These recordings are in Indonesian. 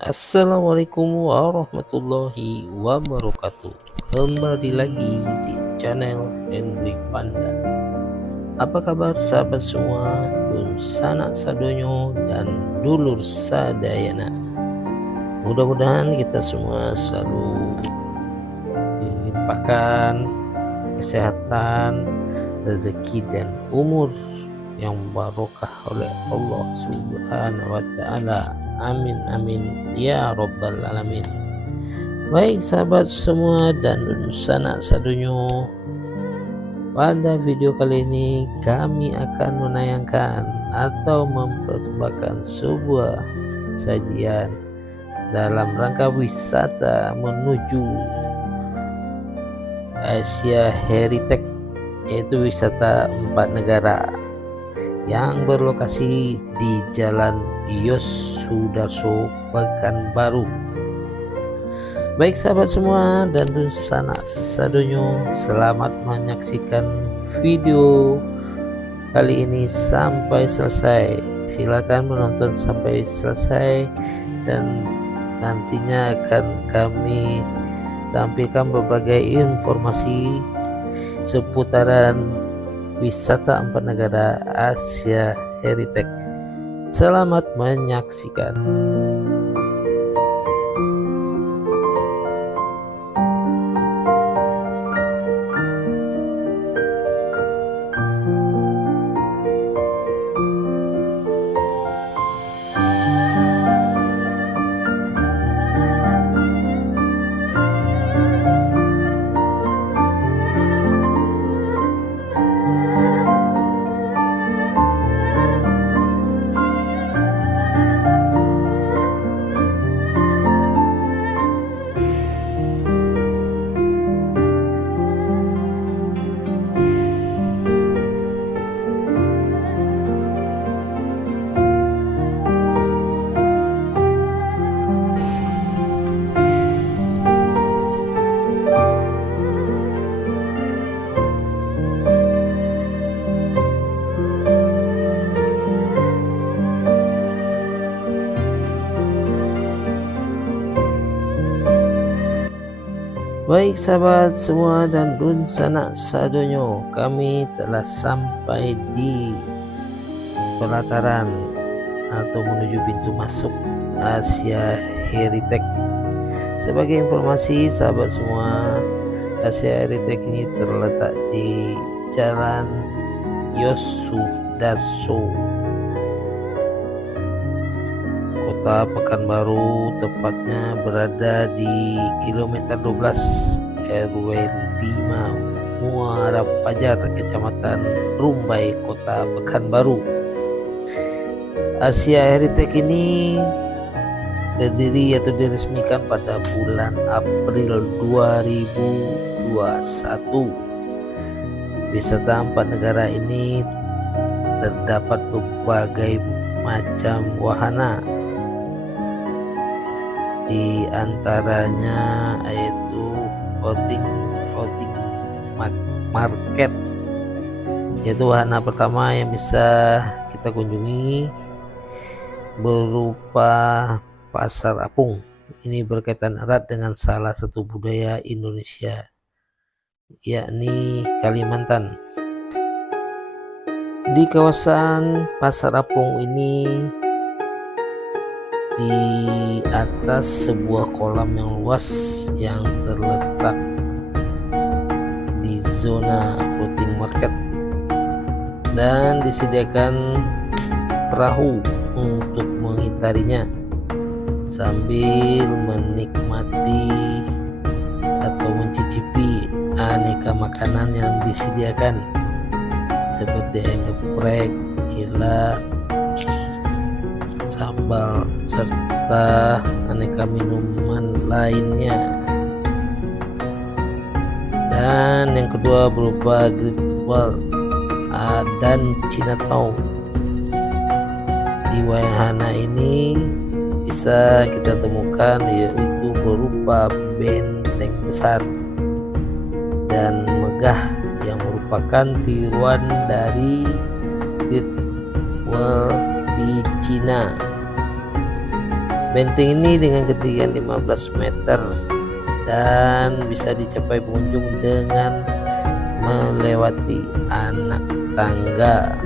Assalamualaikum warahmatullahi wabarakatuh. Kembali lagi di channel Henry Panda. Apa kabar sahabat semua, dun sanak sadonyo dan dulur sadayana. Mudah-mudahan kita semua selalu dilimpahkan kesehatan, rezeki dan umur yang barokah oleh Allah Subhanahu wa taala. Amin amin ya robbal alamin. Baik sahabat semua dan sanak sadonyo, pada video kali ini kami akan menayangkan atau mempersembahkan sebuah sajian dalam rangka wisata menuju Asia Heritage, yaitu wisata 4 negara yang berlokasi di Jalan Yosudarso, Pekanbaru. Baik sahabat semua dan sanak sadonyo, selamat menyaksikan video kali ini sampai selesai. Silakan menonton sampai selesai dan nantinya akan kami tampilkan berbagai informasi seputaran wisata 4 negara Asia Heritage. Selamat menyaksikan. Baik sahabat semua dan dun sanak sadonyo, kami telah sampai di pelataran atau menuju pintu masuk Asia Heritage. Sebagai informasi sahabat semua, Asia Heritage ini terletak di Jalan Yosudarso, Kota Pekanbaru, tepatnya berada di kilometer 12 RW 5 Muara Fajar, Kecamatan Rumbai, Kota Pekanbaru. Asia Heritage ini berdiri atau diresmikan pada bulan April 2021. Wisata 4 negara ini terdapat berbagai macam wahana, di antaranya yaitu floating market, yaitu wahana pertama yang bisa kita kunjungi berupa pasar apung. Ini berkaitan erat dengan salah satu budaya Indonesia, yakni Kalimantan. Di kawasan pasar apung ini, di atas sebuah kolam yang luas yang terletak di zona floating market, dan disediakan perahu untuk mengitarinya sambil menikmati atau mencicipi aneka makanan yang disediakan seperti ayam geprek, nila, sambal, serta aneka minuman lainnya. Dan yang kedua berupa Great Wall dan Chinatown. Di wahana ini bisa kita temukan yaitu berupa benteng besar dan megah yang merupakan tiruan dari Great Wall di Cina. Benteng ini dengan ketinggian 15 meter dan bisa dicapai pengunjung dengan melewati anak tangga.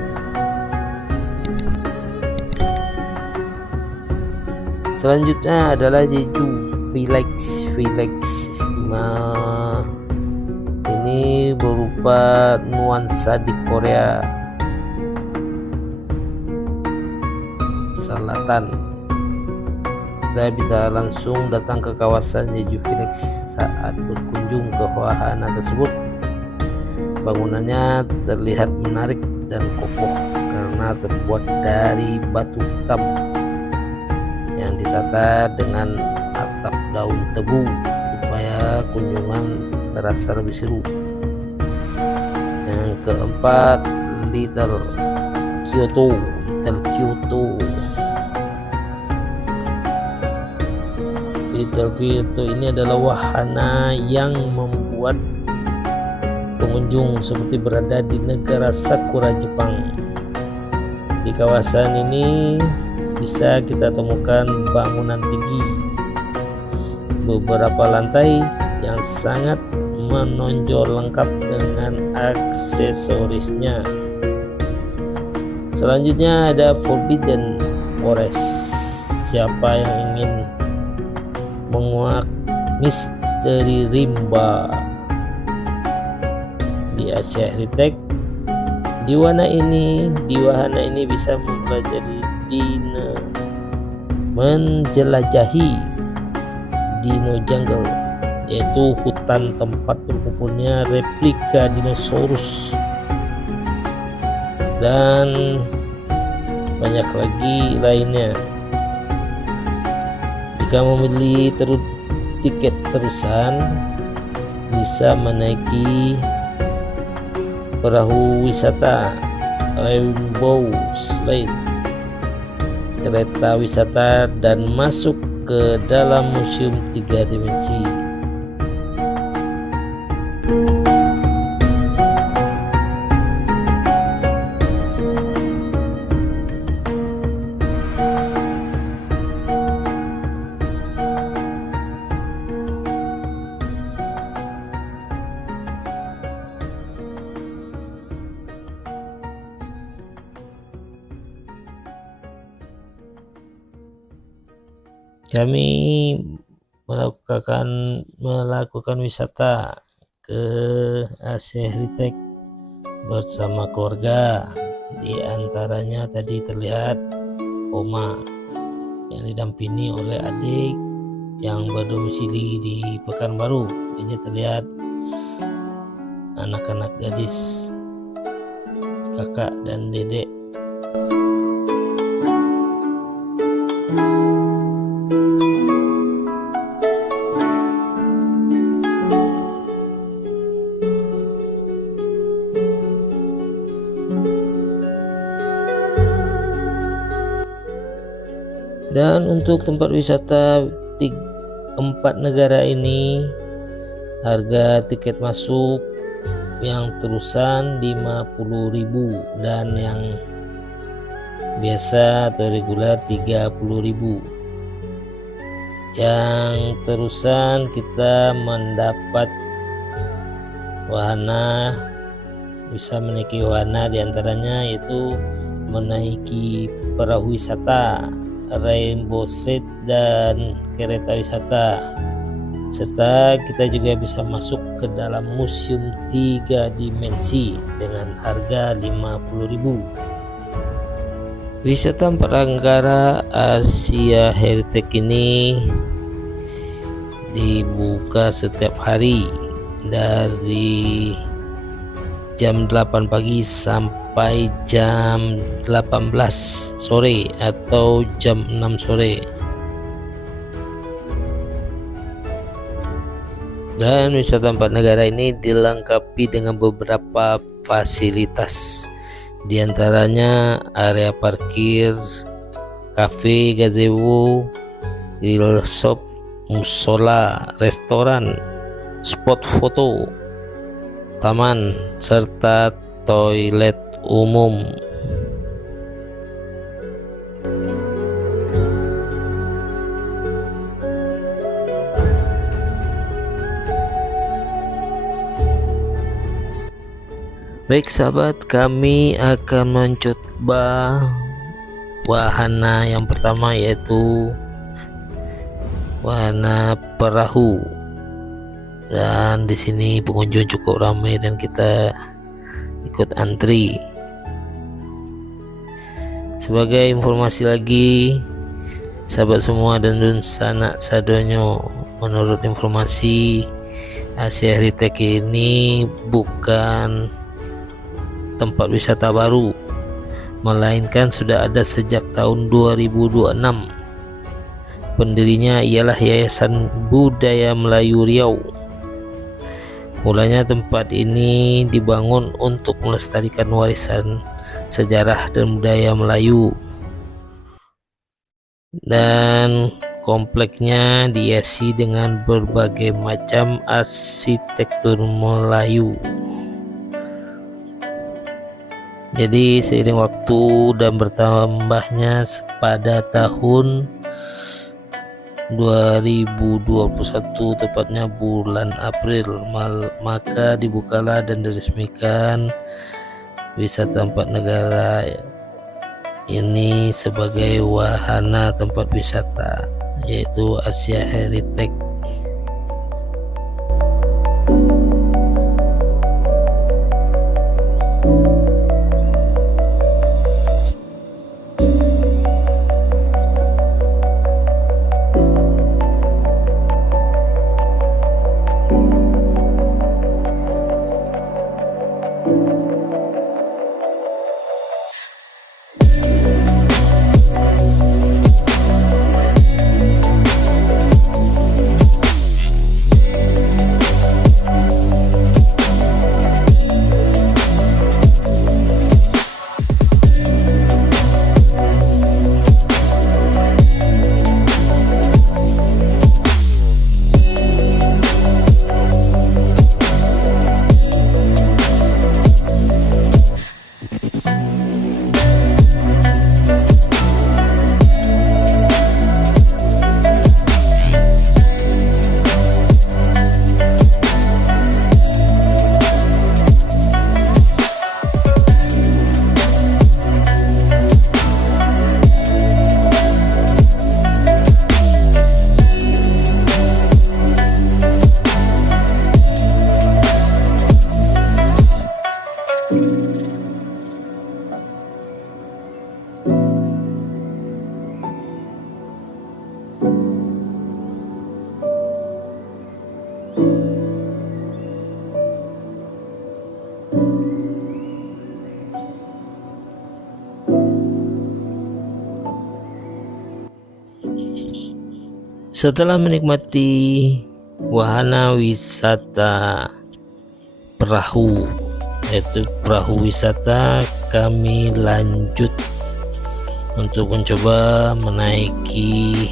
Selanjutnya adalah Jeju Village. Ini berupa nuansa di Korea Selatan. Kita bisa langsung datang ke kawasan Jeju Village saat berkunjung ke wahana tersebut. Bangunannya terlihat menarik dan kokoh karena terbuat dari batu hitam yang ditata dengan atap daun tebu supaya kunjungan terasa lebih seru. Yang keempat, Little Kyoto. Little Kyoto ini adalah wahana yang membuat pengunjung seperti berada di negara Sakura Jepang. Di kawasan ini bisa kita temukan bangunan tinggi beberapa lantai yang sangat menonjol lengkap dengan aksesorisnya. Selanjutnya ada Forbidden Forest. Siapa yang ingin menguak misteri rimba di Asia Heritage, di wahana ini bisa mempelajari menjelajahi Dino Jungle, yaitu hutan tempat berkumpulnya replika dinosaurus, dan banyak lagi lainnya. Jika membeli tiket terusan, bisa menaiki perahu wisata Rainbow Slide, kereta wisata, dan masuk ke dalam museum 3 dimensi. Kami melakukan wisata ke Asia Heritage bersama keluarga. Di antaranya tadi terlihat Oma yang didampingi oleh adik yang berdomisili di Pekanbaru. Ini terlihat anak-anak gadis, kakak dan dedek. Dan untuk tempat wisata 4 negara ini, harga tiket masuk yang terusan 50.000 dan yang biasa atau reguler 30.000. Yang terusan kita mendapat wahana, bisa menaiki wahana diantaranya yaitu menaiki perahu wisata Rainbow Street dan kereta wisata, serta kita juga bisa masuk ke dalam museum 3 dimensi dengan harga 50.000. Wisata 4 negara Asia Heritage ini dibuka setiap hari dari jam 8 pagi sampai jam 18 sore atau jam 6 sore. Dan wisata 4 negara ini dilengkapi dengan beberapa fasilitas, diantaranya area parkir, kafe, gazebo, grill shop, musola, restoran, spot foto, taman, serta toilet umum. Baik sahabat, kami akan mencoba wahana yang pertama, yaitu wahana perahu. Dan di sini pengunjung cukup ramai dan kita ikut antri. Sebagai informasi lagi, sahabat semua dan sanak sadonyo, menurut informasi, Asia Heritage ini bukan tempat wisata baru, melainkan sudah ada sejak tahun 2026. Pendirinya ialah Yayasan Budaya Melayu Riau. Mulanya tempat ini dibangun untuk melestarikan warisan sejarah dan budaya Melayu, dan kompleknya dihiasi dengan berbagai macam arsitektur Melayu. Jadi seiring waktu dan bertambahnya pada tahun 2021, tepatnya bulan April, maka dibukalah dan diresmikan wisata 4 negara ini sebagai wahana tempat wisata, yaitu Asia Heritage. Setelah menikmati wahana wisata perahu, yaitu perahu wisata, kami lanjut untuk mencoba menaiki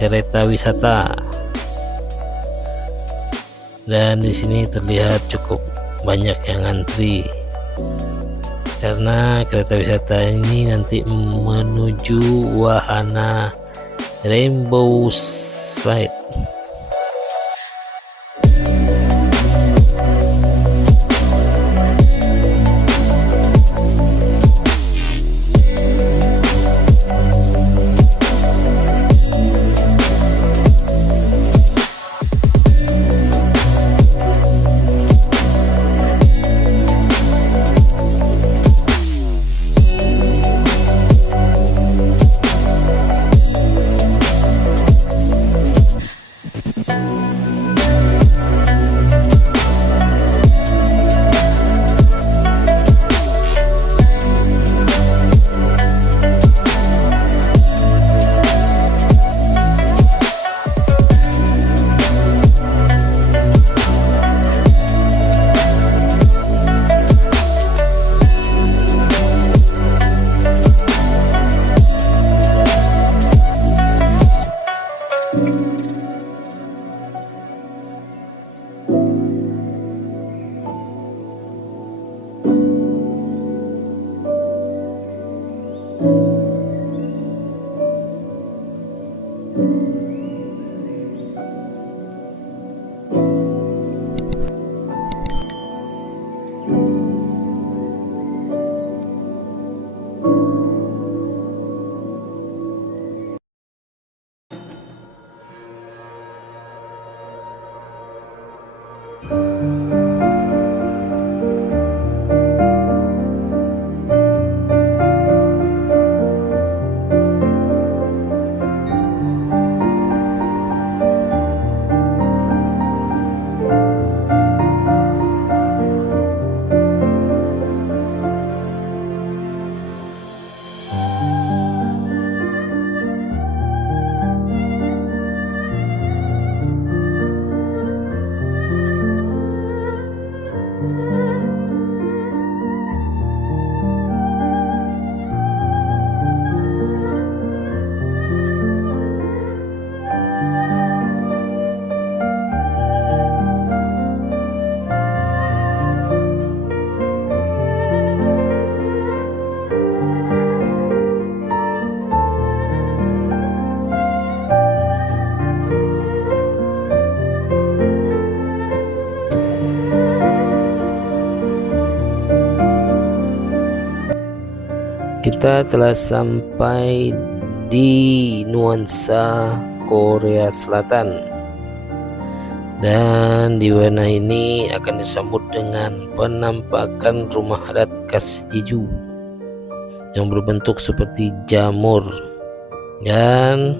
kereta wisata. Dan di sini terlihat cukup banyak yang antri karena kereta wisata ini nanti menuju wahana Rainbow Slide. Kita telah sampai di nuansa Korea Selatan, dan di warna ini akan disambut dengan penampakan rumah adat khas Jeju yang berbentuk seperti jamur. Dan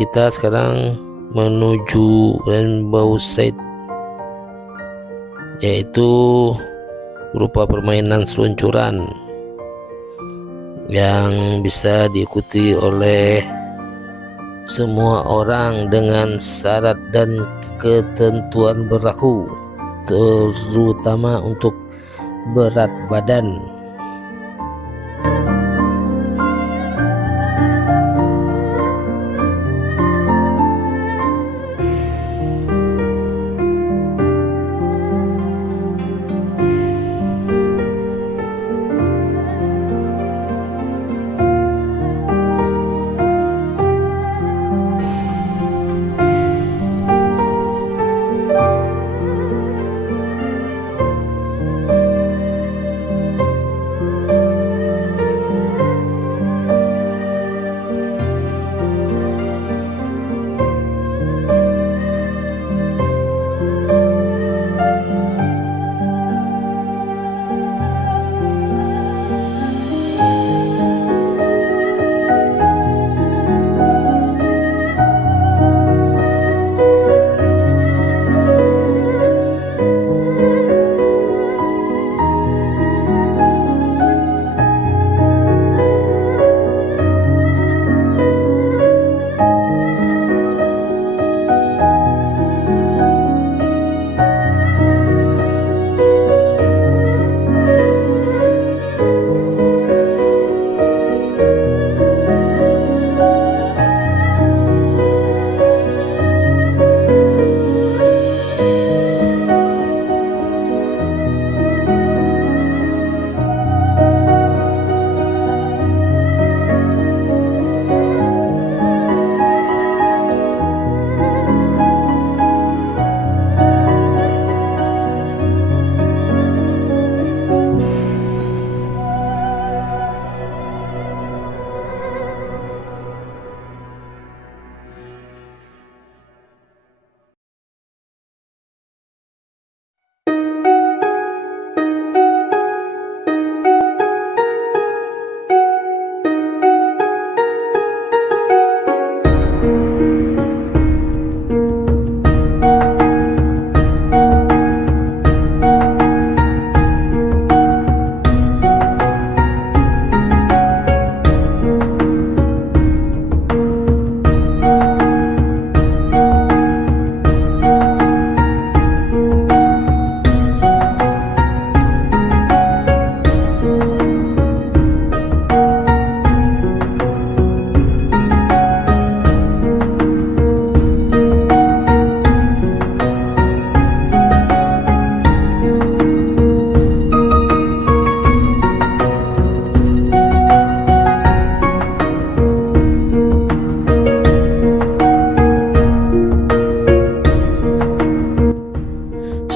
kita sekarang menuju Rainbow Side, yaitu berupa permainan seluncuran yang bisa diikuti oleh semua orang dengan syarat dan ketentuan berlaku, terutama untuk berat badan.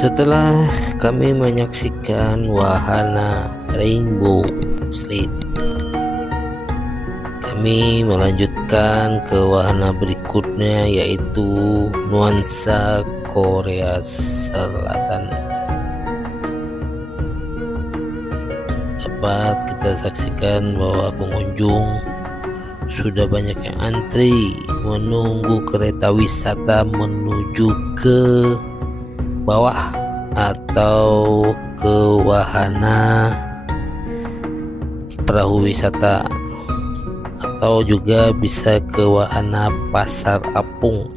Setelah kami menyaksikan wahana Rainbow Slide, kami melanjutkan ke wahana berikutnya, yaitu nuansa Korea Selatan. Dapat kita saksikan bahwa pengunjung sudah banyak yang antri menunggu kereta wisata menuju ke bawah atau ke wahana perahu wisata, atau juga bisa ke wahana pasar apung.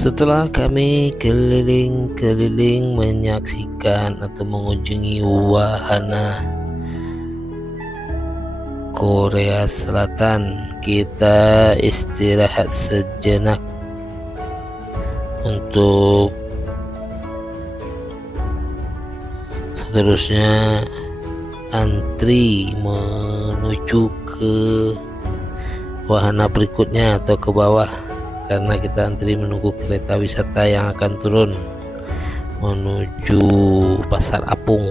Setelah kami keliling-keliling menyaksikan atau mengunjungi wahana Korea Selatan, kita istirahat sejenak untuk seterusnya antri menuju ke wahana berikutnya atau ke bawah, karena kita antri menunggu kereta wisata yang akan turun menuju Pasar Apung.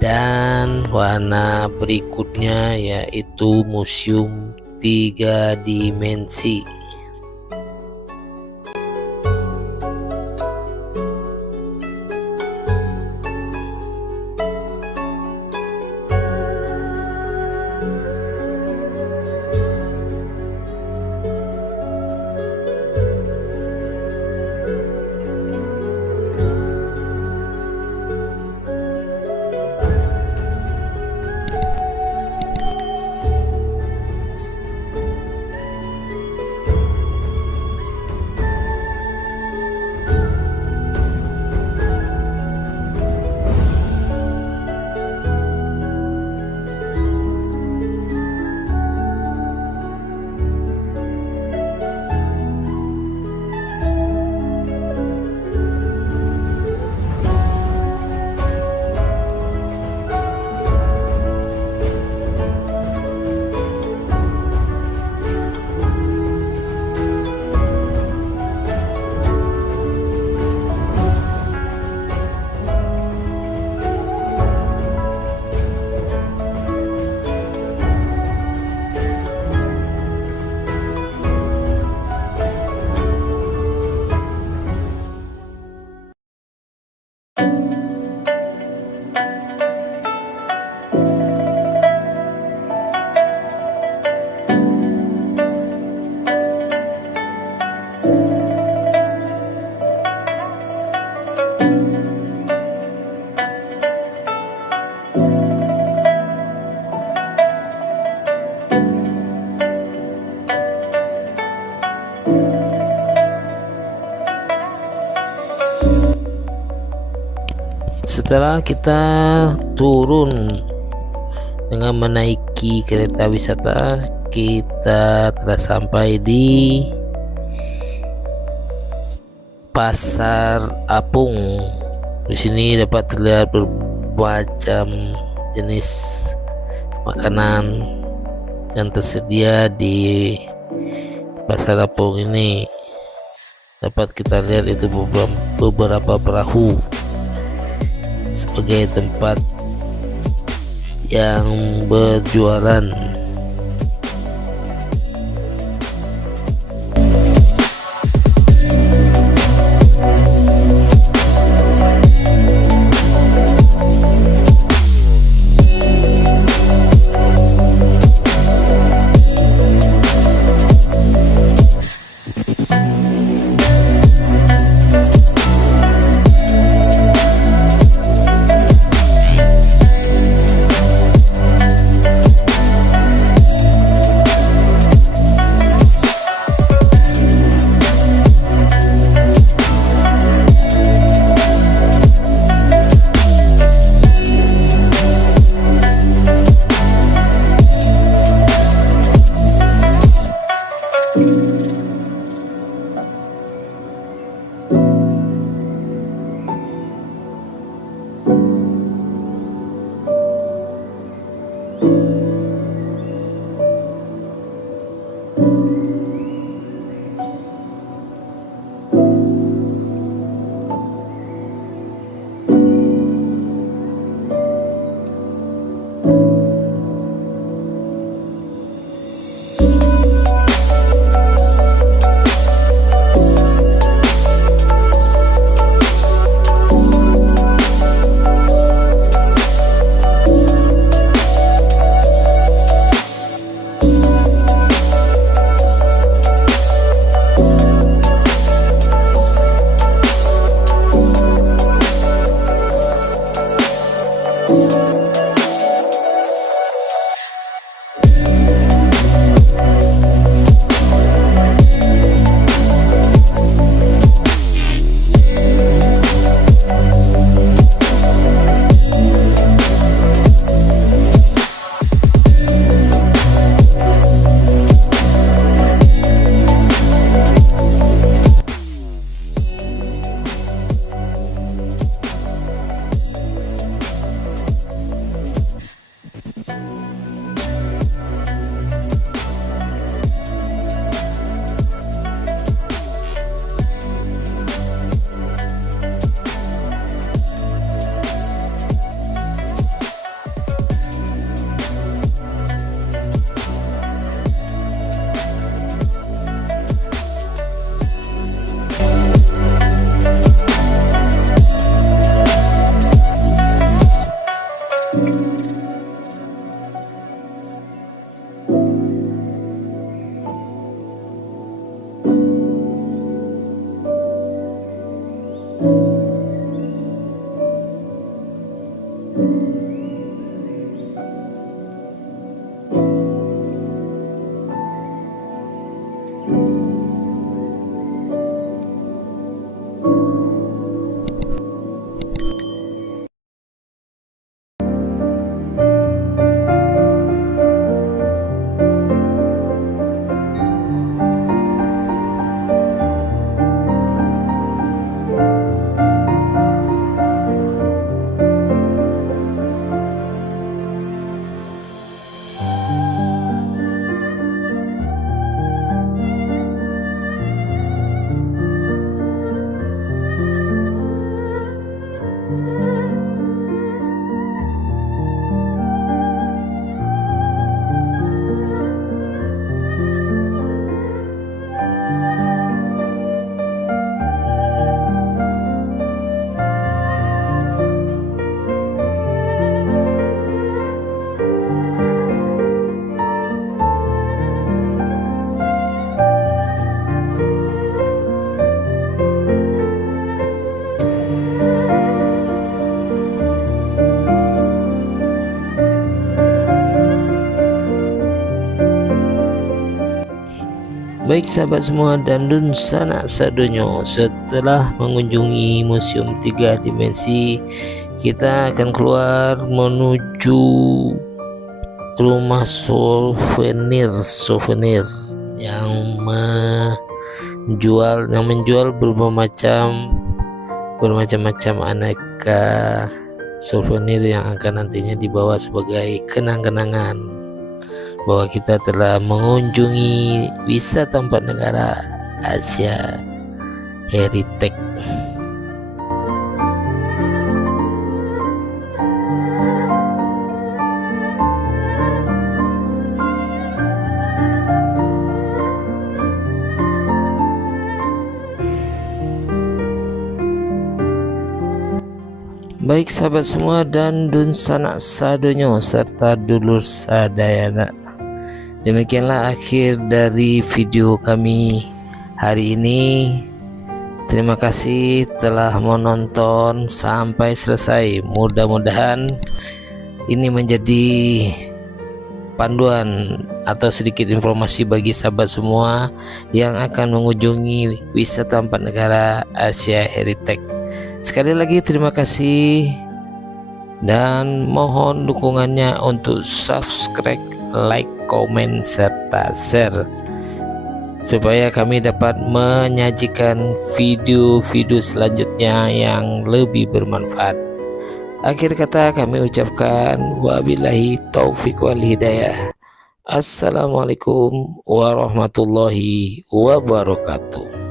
Dan wahana berikutnya yaitu Museum 3 Dimensi. Setelah kita turun dengan menaiki kereta wisata, kita telah sampai di Pasar Apung. Di sini dapat terlihat bermacam jenis makanan yang tersedia di Pasar Apung ini. Dapat kita lihat itu beberapa perahu sebagai tempat yang berjualan. Baik sahabat semua dan dun sanak sadonyo, setelah mengunjungi Museum 3 Dimensi, kita akan keluar menuju rumah souvenir yang menjual bermacam-macam aneka souvenir yang akan nantinya dibawa sebagai kenang-kenangan bahwa kita telah mengunjungi wisata 4 negara Asia Heritage. Baik sahabat semua dan dun sanak sadonyo serta dulur sadayana, demikianlah akhir dari video kami hari ini. Terima kasih telah menonton sampai selesai. Mudah-mudahan ini menjadi panduan atau sedikit informasi bagi sahabat semua yang akan mengunjungi wisata 4 negara Asia Heritage. Sekali lagi terima kasih dan mohon dukungannya untuk subscribe, like, komen, serta share supaya kami dapat menyajikan video-video selanjutnya yang lebih bermanfaat. Akhir kata kami ucapkan wabillahi taufik wal hidayah. Assalamualaikum warahmatullahi wabarakatuh.